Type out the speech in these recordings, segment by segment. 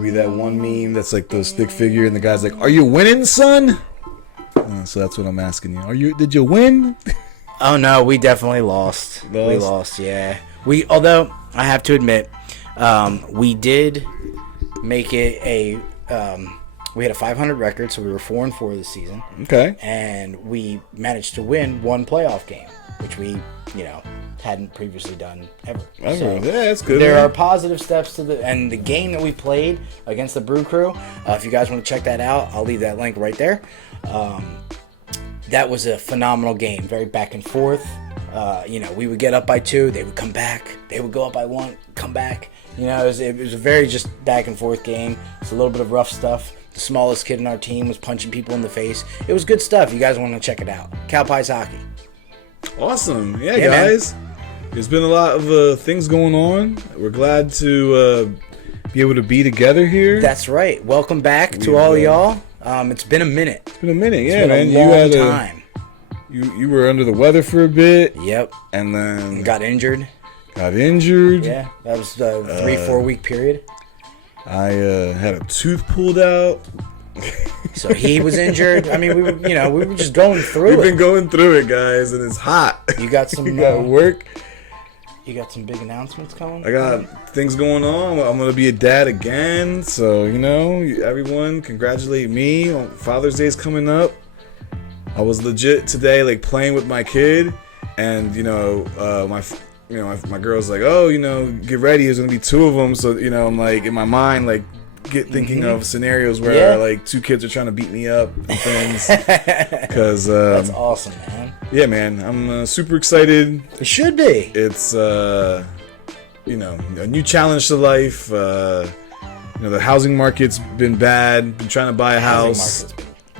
be that one meme that's like the stick figure and the guy's like, "Are you winning, son?" So that's what I'm asking you. Did you win? Oh no, we definitely lost. We lost, yeah. Although I have to admit, we did make it we had a 500 record, so we were 4-4 this season. Okay. And we managed to win one playoff game, which we, hadn't previously done ever. So yeah, that's good. There are positive steps to and the game that we played against the Brew Crew. If you guys want to check that out, I'll leave that link right there. That was a phenomenal game, very back and forth. We would get up by 2, they would come back. They would go up by 1, come back. It was a very just back and forth game. It's a little bit of rough stuff. The smallest kid in our team was punching people in the face. It was good stuff. You guys want to check it out. Cow Pies Hockey. Awesome. Yeah, guys. Man. There's been a lot of things going on. We're glad to be able to be together here. That's right. Welcome back to all y'all. It's been a minute. It's been a minute, yeah, man. You had time. You were under the weather for a bit. Yep. And then got injured. Yeah, that was a 3-4 week period. I had a tooth pulled out. So he was injured. I mean, we were just going through We've been going through it, guys, and it's hot. You got some you got work. You got some big announcements coming? I got things going on. I'm going to be a dad again. So, everyone congratulate me. Father's Day's coming up. I was legit today, like, playing with my kid. And, my girl's like, oh, get ready. There's going to be 2 of them. So, I'm like, in my mind, like, thinking of scenarios where, like, 2 kids are trying to beat me up and things. Because that's awesome, man. Yeah, man. I'm super excited. It should be. It's, a new challenge to life. The housing market's been bad. Been trying to buy a house.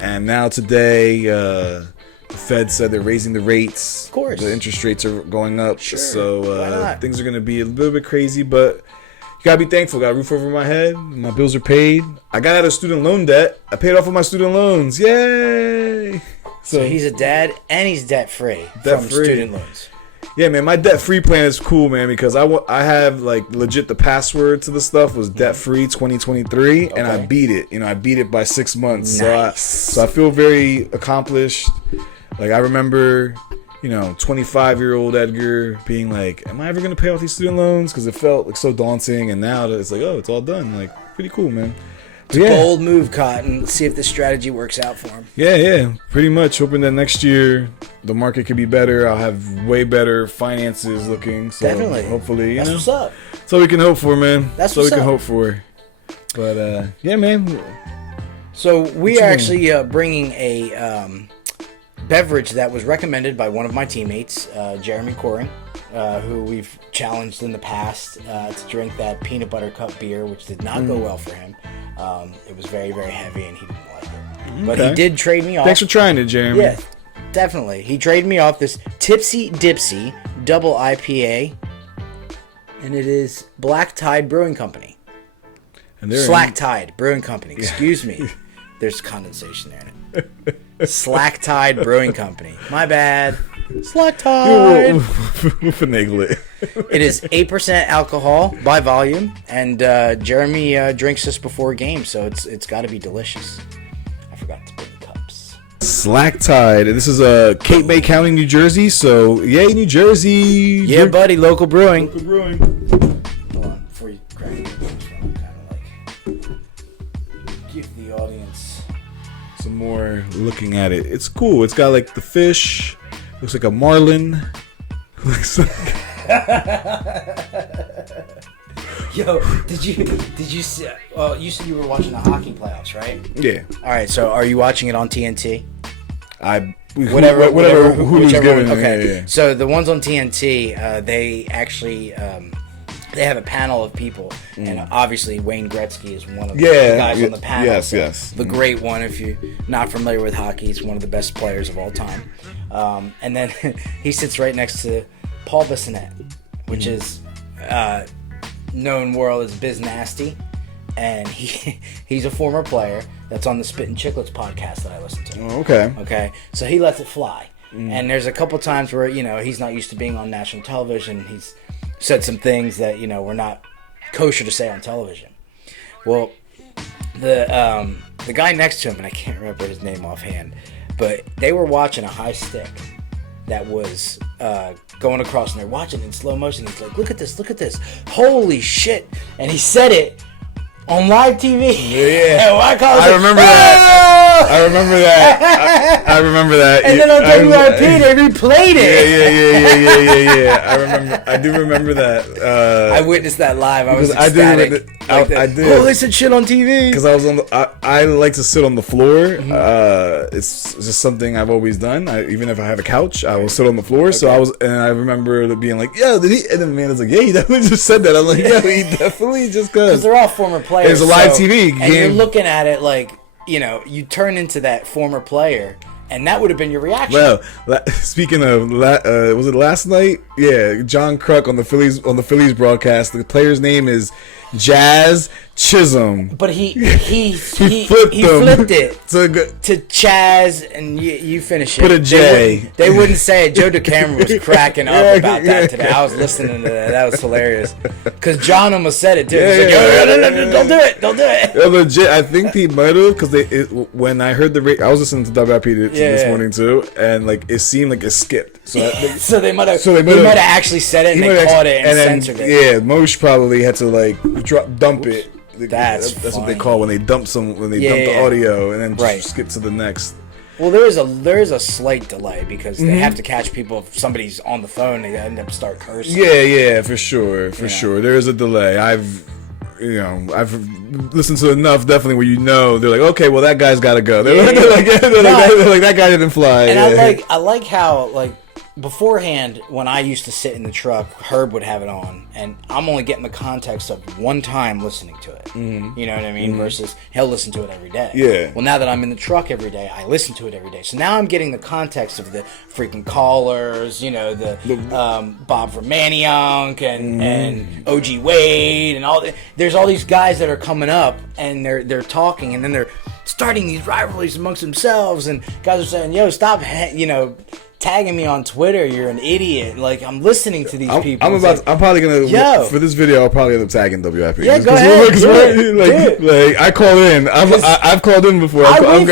And now today, the Fed said they're raising the rates. Of course. The interest rates are going up. Sure. So things are going to be a little bit crazy, but you got to be thankful. Got a roof over my head. My bills are paid. I got out of student loan debt. I paid off all my student loans. Yay! So he's a dad and he's debt-free from student loans. Yeah, man, my debt-free plan is cool, man, because I have, like, legit the password to the stuff was debt-free 2023, and I beat it. I beat it by 6 months. Nice. So I feel very accomplished. Like, I remember, 25-year-old Edgar being like, am I ever going to pay off these student loans? Because it felt, like, so daunting, and now it's like, oh, it's all done. Like, pretty cool, man. It's a bold move, Cotton. Let's see if this strategy works out for him. Yeah. Pretty much. Hoping that next year the market could be better. I'll have way better finances looking. So definitely. Hopefully, That's what's up. That's all we can hope for, man. That's what we can hope for. But, yeah, man. So we are actually bringing a beverage that was recommended by one of my teammates, Jeremy Coring, who we've challenged in the past to drink that peanut butter cup beer, which did not go well for him. It was very, very heavy, and he didn't like it. But he did trade me off. Thanks for trying it, Jeremy. Yeah, definitely. He traded me off this Tipsy Dipsy Double IPA, and it is Black Tide Brewing Company. And Slack Tide Brewing Company. Excuse me. There's condensation there in it. Slack Tide Brewing Company. My bad. Slack Tide. We'll finagle it. It is 8% alcohol by volume, and Jeremy drinks this before a game, so it's got to be delicious. I forgot to bring cups. Slack Tide. This is Cape May County, New Jersey. So yay, New Jersey! Yeah, buddy. Local brewing. Local brewing. Hold on, before you crack it, I just want to kind of like give the audience some more looking at it. It's cool. It's got like the fish. Looks like a marlin. Looks like. Yo, did you see? Well, you said you were watching the hockey playoffs, right? Yeah. All right. So, are you watching it on TNT? Whatever Hulu's giving. Okay. Yeah. So the ones on TNT, they actually they have a panel of people, and obviously Wayne Gretzky is one of the guys on the panel. Yes. The great one. If you're not familiar with hockey, he's one of the best players of all time. And then he sits right next to Paul Bissonnette, which is known world as Biz Nasty, and he's a former player that's on the Spittin' Chicklets podcast that I listen to. Oh, okay. Okay, so he lets it fly, and there's a couple times where he's not used to being on national television. He's said some things that were not kosher to say on television. Well, the guy next to him, and I can't remember his name offhand, but they were watching a high stick that was going across, and they're watching it in slow motion. He's like, look at this, holy shit. And he said it on live TV. Yeah. I remember that. I remember that. I remember that. And then on WIP, they replayed it. Yeah. I do remember that. I witnessed that live. I was ecstatic. I did. Oh, they said shit on TV. Because I was on I like to sit on the floor. It's just something I've always done. Even if I have a couch, I will sit on the floor. Okay. So I remember being like, "Yo, did he?" And then the man was like, "Yeah, he definitely just said that." I'm like, "Yeah, he definitely just because they're all former players." It's a live TV game. And you're looking at it like, you turn into that former player, and that would have been your reaction. Well, speaking of, was it last night? Yeah, John Kruk on the Phillies broadcast. The player's name is Jazz Chisholm. But he flipped it to Chaz, and you finish it. Put a J. They wouldn't say it. Joe DeCamera was cracking up about that today. I was listening to that. That was hilarious. Because John almost said it too. He's like, no, don't do it. Yeah, legit, I think he might have, because when I heard I was listening to WIP this morning too, and it seemed like it skipped. So they might have actually said it, and they caught it and censored it. Yeah, Moshe probably had to dump it. That's what they call when they dump dump the audio and then just skip to the next. Well, there is a slight delay because they have to catch people if somebody's on the phone. They end up start cursing. Yeah, for sure. There is a delay. I've listened to enough definitely where they're like, okay, well that guy's got to go. They're like that guy didn't fly. And I like how beforehand, when I used to sit in the truck, Herb would have it on, and I'm only getting the context of one time listening to it. You know what I mean? Versus he'll listen to it every day. Yeah. Well, now that I'm in the truck every day, I listen to it every day. So now I'm getting the context of the freaking callers, the Bob from Manioc and OG Wade and all that. There's all these guys that are coming up, and they're talking, and then they're starting these rivalries amongst themselves, and guys are saying, "Yo, stop, tagging me on Twitter, you're an idiot." I'm listening to these people. I'm probably gonna for this video. I'll probably end up tagging WIP. Yeah, go ahead. Do it. I call in. I've called in before. I wait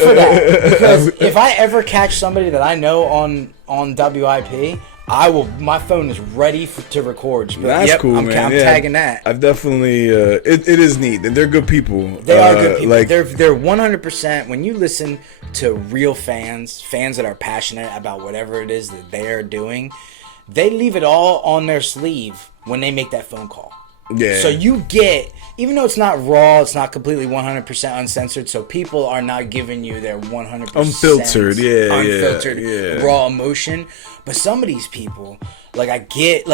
for that because if I ever catch somebody that I know on WIP, my phone is ready to record. That's cool, man. I'm tagging that. I've definitely. It is neat, and they're good people. They are good people. They're 100%. When you listen to real fans that are passionate about whatever it is that they are doing, they leave it all on their sleeve when they make that phone call. Yeah. So you get, even though it's not raw, it's not completely 100% uncensored, so people are not giving you their 100% unfiltered raw emotion. But some of these people, I get,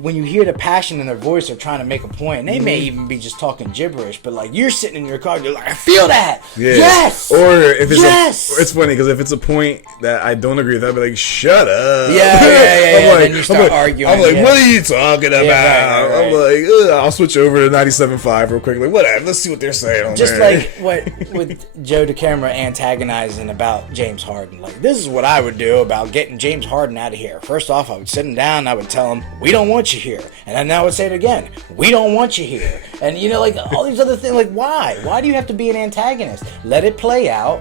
when you hear the passion in their voice, they're trying to make a point, and they may even be just talking gibberish, but you're sitting in your car, you're like, I feel that. Yeah. Yes. Or if it's it's funny because if it's a point that I don't agree with, I'd be like, shut up. Yeah. Then you start arguing. I'm like, what are you talking about? Right. I'm like, I'll switch over to 97.5 real quick. Whatever. Let's see what they're saying on just there. What with Joe DeCamera antagonizing about James Harden. This is what I would do about getting James Harden out of here. First off, I would sit him down and I would tell him, we don't want you here. And then I would say it again, we don't want you here. And all these other things, why? Why do you have to be an antagonist? Let it play out.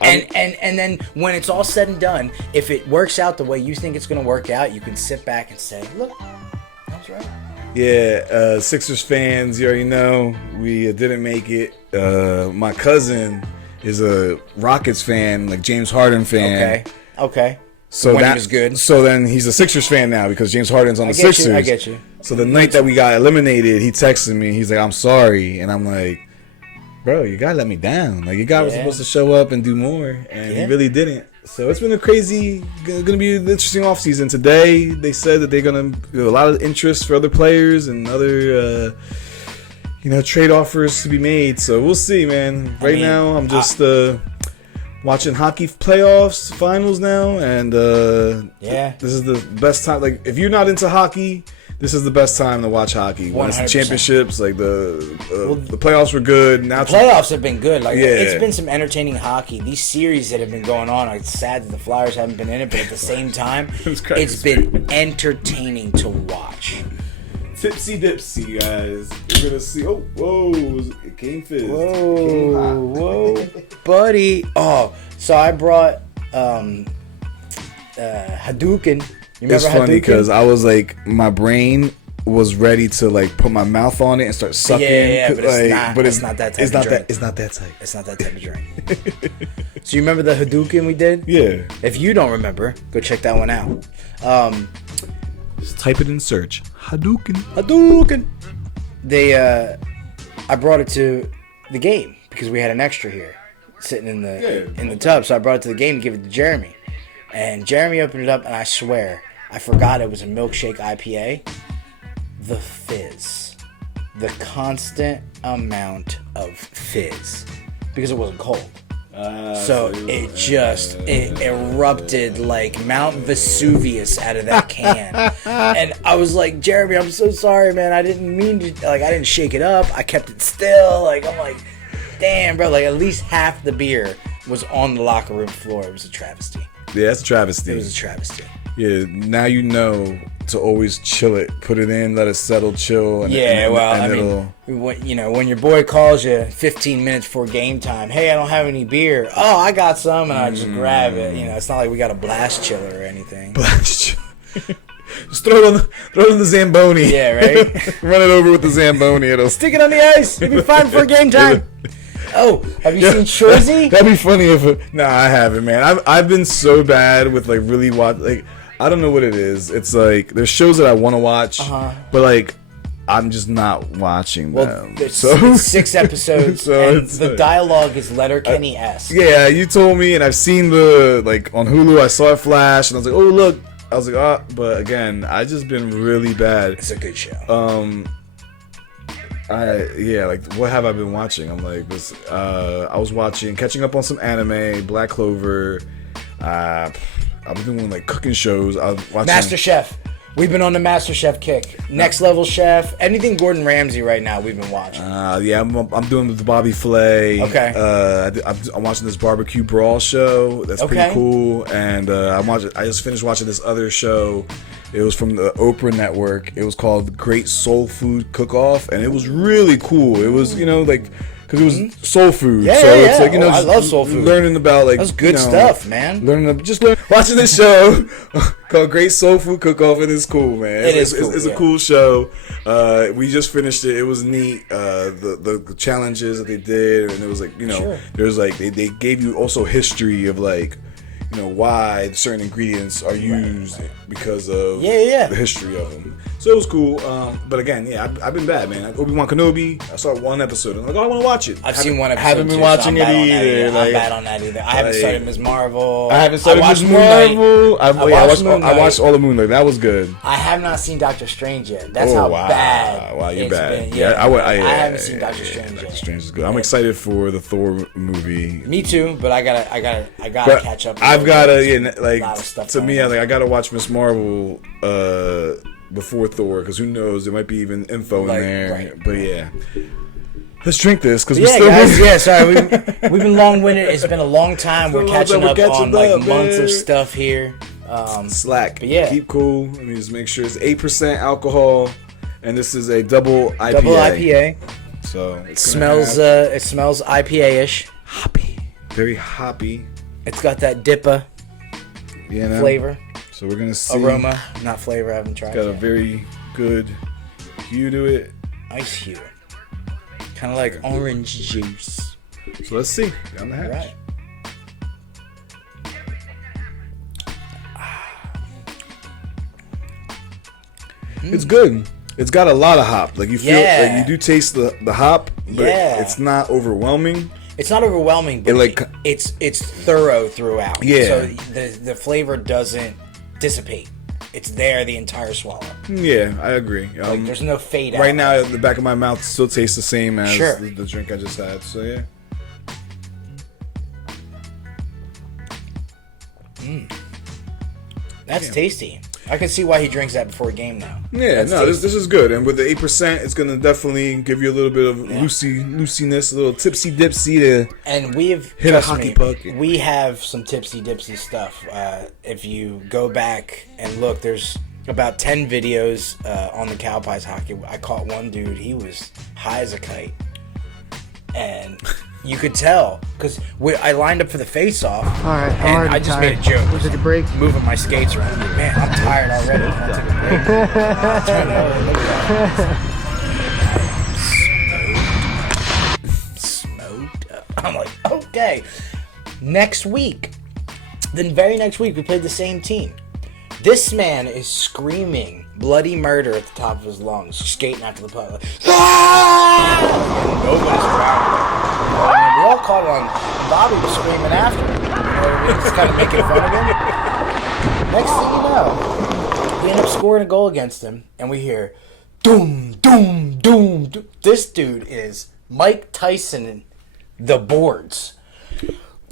And then when it's all said and done, if it works out the way you think it's going to work out, you can sit back and say, look, I was right. Yeah, Sixers fans, you already know, we didn't make it. My cousin is a Rockets fan, James Harden fan. Okay. So that was good. So then he's a Sixers fan now because James Harden's on the Sixers. I get you. So the night that we got eliminated, he texted me. He's like, "I'm sorry," and I'm like, "Bro, you gotta let me down. You guys were supposed to show up and do more, and you really didn't." So it's been gonna be an interesting offseason. Today they said that they're gonna a lot of interest for other players and other trade offers to be made. So we'll see, man. Right now I'm just watching hockey playoffs finals now, and this is the best time. If you're not into hockey, this is the best time to watch hockey. When it's the championships, the playoffs were good. Now the playoffs have been good. It's been some entertaining hockey. These series that have been going on, it's sad that the Flyers haven't been in it, but at the same time, it's been entertaining to watch. match. Tipsy Dipsy, guys. We're gonna see. Oh, whoa! It came fizz. Whoa, buddy. Oh, so I brought Hadouken. You remember It's funny Hadouken? because I was like, my brain was ready to like put my mouth on it and start sucking. Yeah, but it's like, not. But it's not that type of drink. It's not that type. It's not that type of drink. So you remember the Hadouken we did? Yeah. If you don't remember, go check that one out. Just type it in search. Hadouken. I brought it to the game because we had an extra here sitting in the tub. So I brought it to the game to give it to Jeremy. And Jeremy opened it up, and I swear, I forgot it was a milkshake IPA. The fizz. The constant amount of fizz. Because it wasn't cold. So it erupted like Mount Vesuvius out of that can. And I was like, Jeremy, I'm so sorry, man. I didn't mean to, like, I didn't shake it up. I kept it still. Like, I'm like, damn, bro. Like, at least half the beer was on the locker room floor. It was a travesty. Yeah, that's a travesty. It was a travesty. Yeah, now you know to always chill it. Put it in, let it settle, chill. And, when your boy calls you 15 minutes before game time, hey, I don't have any beer. Oh, I got some, and I just grab it. You know, it's not like we got a blast chiller or anything. Blast chiller. Just throw it on the Zamboni. Yeah, right? Run it over with the Zamboni. It'll stick it on the ice. It'll be fine for game time. Oh, have you seen Shorzy? That'd be funny if nah, I haven't, man. I've been so bad with like really like I don't know what it is. It's like there's shows that I want to watch, but like I'm just not watching them. It's so 6 episodes, so and the dialogue is Letterkenny-esque. Yeah, you told me, and I've seen the like on Hulu. I saw it flash, and I was like, oh look. I was like, but again, I just been really bad. It's a good show. Like what have I been watching? I'm like this. I was catching up on some anime, Black Clover. I've been doing like cooking shows. I was watching Master Chef. We've been on the Master Chef kick. Next Level Chef. Anything Gordon Ramsay right now we've been watching. I'm doing the Bobby Flay. Okay. I'm watching this barbecue brawl show. That's pretty cool. And I just finished watching this other show. It was from the Oprah Network. It was called Great Soul Food Cook-Off, and it was really cool. It was, because it was soul food. Yeah, so it's like, I love soul food. Learning about like that's good stuff, man. Watching this show called Great Soul Food Cook-Off, and it's cool, man. It's a cool show. We just finished it. It was neat. The challenges that they did, and it was like there's like they gave you also history of like why certain ingredients are used because of the history of them. So it was cool. But again, I've been bad, man. Like Obi-Wan Kenobi, I saw one episode. I'm like, I want to watch it. I've seen one episode. Haven't been watching it either. I'm bad on that either. I haven't started Ms. Marvel. I haven't started Ms. Marvel. I watched all the Moonlight. That was good. I have not seen Doctor Strange yet. That's how bad. Wow, you're bad. I haven't seen Doctor Strange yet. Doctor Strange is good. I'm excited for the Thor movie. Me too, but I gotta catch up. I've gotta I gotta watch Ms. Marvel before Thor, because who knows, there might be even info in there. Right. But yeah, let's drink this because sorry, we've been long-winded. It's been a long time. We're catching up on months of stuff here. Slack, but keep cool. Let me just make sure it's 8% alcohol, and this is a double IPA. Double IPA. So it smells IPA-ish. Hoppy, very hoppy. It's got that dippa flavor. So we're gonna see aroma, not flavor. I haven't tried. It's got a very good hue to it. Nice hue, kind of like orange juice. So let's see. Down the hatch. Right. It's good. It's got a lot of hop. Like you feel, like you do taste the hop, but it's not overwhelming. It's not overwhelming, but it's thorough throughout. Yeah. So the flavor doesn't dissipate. It's there the entire swallow. Yeah, I agree. There's no fade out. Right now, the back of my mouth still tastes the same as the drink I just had. So yeah. That's tasty. I can see why he drinks that before a game now. Yeah, this is good. And with the 8%, it's going to definitely give you a little bit of loosiness, a little tipsy dipsy and we've hit a hockey puck. We have some tipsy dipsy stuff. If you go back and look, there's about 10 videos on the Cow Pies hockey. I caught one dude. He was high as a kite, and you could tell because I lined up for the face-off. All right, and I just made a joke. We'll take a break. Moving my skates around. Man, I'm tired already. I'll take a break. Turn it over. Look at that. Smoked. I'm like, okay. Next week, the very next week, we played the same team. This man is screaming bloody murder at the top of his lungs, skating after the puck. Like, ah! Nobody's around. We all caught on. Bobby was screaming after him. You know what I mean? Just kind of making fun of him. Next thing you know, we end up scoring a goal against him, and we hear, doom, doom, doom, doom. This dude is Mike Tyson in the boards.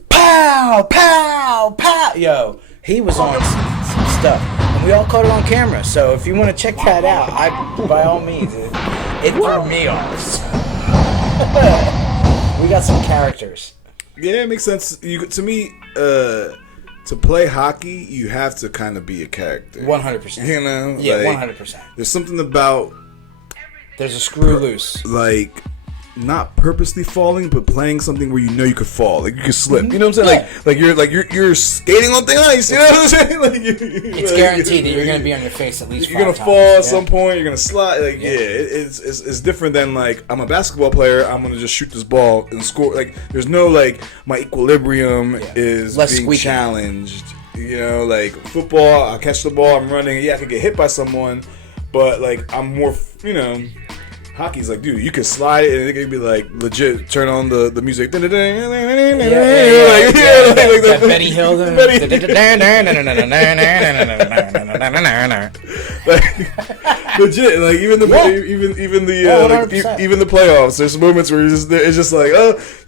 Pow, pow, pow. Yo, he was on some stuff. And we all caught it on camera. So if you want to check that out, by all means, it threw me off. We got some characters. Yeah, it makes sense. To me, to play hockey, you have to kind of be a character. 100%. You know? Yeah, like, 100%. There's something about... There's a screw loose. Like... Not purposely falling, but playing something where you know you could fall, like you could slip. You know what I'm saying? Yeah. Like you're skating on thin ice. You know what I'm saying? Like it's guaranteed that you're gonna be on your face at least. You're gonna fall at some point. You're gonna slide. Like it's different than like I'm a basketball player. I'm gonna just shoot this ball and score. Like there's no like my equilibrium is less being squeaky. challenged. You know, like football, I catch the ball, I'm running. Yeah, I could get hit by someone, but like I'm more. You know. Hockey's like, dude, you can slide it and it could be like legit. Turn on the music. Like Betty Hill. Legit, like even the playoffs. There's moments where it's just like,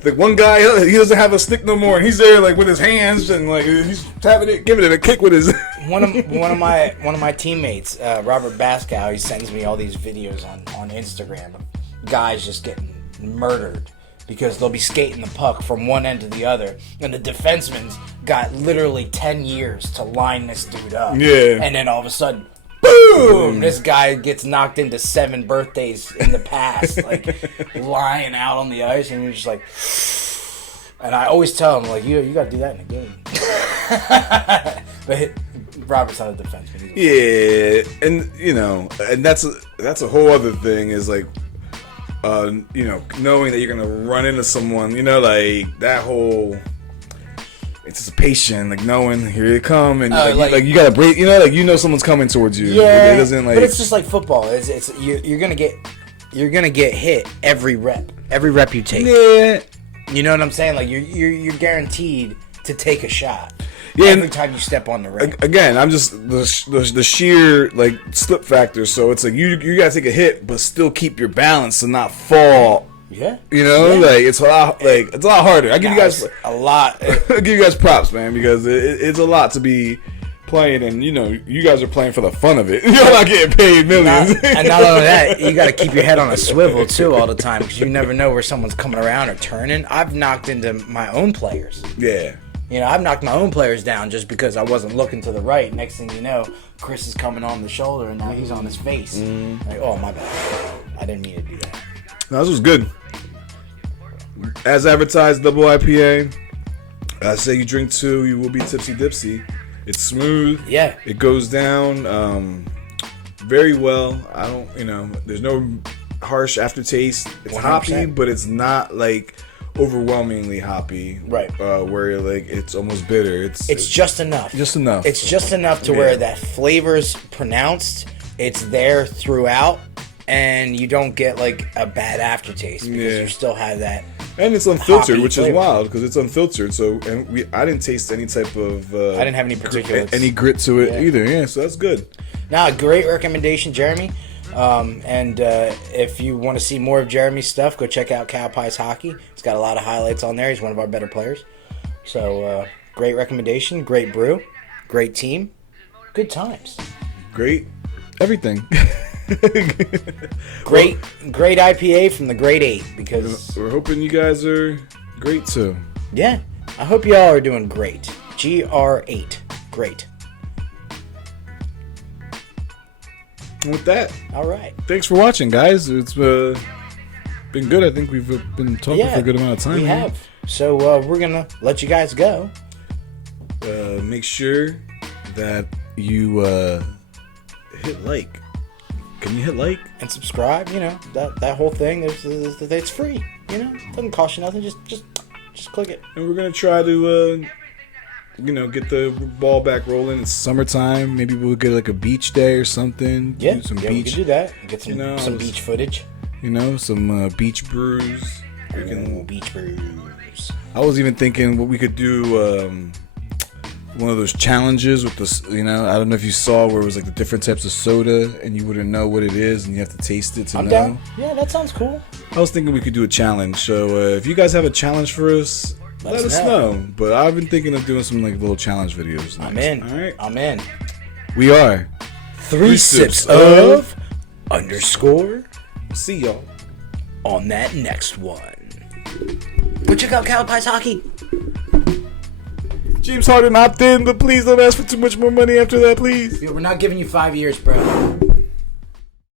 like one guy he doesn't have a stick no more, and he's there like with his hands and like he's tapping it, giving it a kick with his. One of my teammates, Robert Baskow, he sends me all these videos on Instagram of guys just getting murdered because they'll be skating the puck from one end to the other, and the defenseman's got literally 10 years to line this dude up. Yeah. And then all of a sudden, boom! This guy gets knocked into 7 birthdays in the past, like lying out on the ice, and you're just like. And I always tell him like, you got to do that in a game. But Robert's not a defenseman. Yeah, and you know, and that's a whole other thing is like, you know, knowing that you're gonna run into someone, you know, like that whole anticipation, like knowing here they come, and like you gotta break, you know, like you know someone's coming towards you. Yeah, it doesn't like. But it's just like football. It's you're gonna get hit every rep you take. Yeah. You know what I'm saying? Like you're guaranteed to take a shot. Yeah, every time you step on the rink. Again, I'm just the sheer like slip factor. So it's like you gotta take a hit, but still keep your balance and not fall. Yeah, you know, like it's a lot harder. I give you guys a lot. I give you guys props, man, because it's a lot to be playing, and you know, you guys are playing for the fun of it. You're not getting paid millions. And not only that, you got to keep your head on a swivel too all the time because you never know where someone's coming around or turning. I've knocked into my own players. Yeah. You know, I've knocked my own players down just because I wasn't looking to the right. Next thing you know, Chris is coming on the shoulder, and now he's on his face. Like, oh, my bad. I didn't mean to do that. No, this was good. As advertised, double IPA. I say you drink 2, you will be tipsy dipsy. It's smooth. Yeah. It goes down very well. I don't, you know, there's no harsh aftertaste. It's 100%. hoppy, but it's not like overwhelmingly hoppy. Right. Where you're like it's almost bitter. It's just enough. Just enough. It's just enough to where that flavor's pronounced. It's there throughout, and you don't get like a bad aftertaste because you still have that. And it's unfiltered, which flavor. is wild because it's unfiltered. So, I didn't taste any type of. I didn't have any particulates. Any grit to it either. Yeah, so that's good. Now, great recommendation, Jeremy. And if you want to see more of Jeremy's stuff, go check out Cow Pies Hockey. He's got a lot of highlights on there. He's one of our better players. So, great recommendation, great brew, great team, good times. Great everything. Great IPA from the Grade 8 because we're hoping you guys are great too. Yeah, I hope y'all are doing great. GR8, great. And with that, All right. thanks for watching, guys. It's been good. I think we've been talking for a good amount of time. We have. So we're gonna let you guys go. Make sure that you hit like. Can you hit like and subscribe? You know that whole thing. It's free. You know, it doesn't cost you nothing. Just click it. And we're gonna try to get the ball back rolling. It's summertime. Maybe we'll get like a beach day or something. Yeah, do some we beach. can do that. Get some beach footage. Some beach brews. Beach brews. I was even thinking what we could do. One of those challenges with this, I don't know if you saw where it was like the different types of soda and you wouldn't know what it is and you have to taste it to know. I'm down. Yeah, that sounds cool. I was thinking we could do a challenge. So if you guys have a challenge for us, let us know. But I've been thinking of doing some like little challenge videos. Next. I'm in. All right. I'm in. We are 3 sips of _. See y'all on that next one. But check out Cowpie's Hockey. James Harden opted in, but please don't ask for too much more money after that, please. We're not giving you 5 years, bro.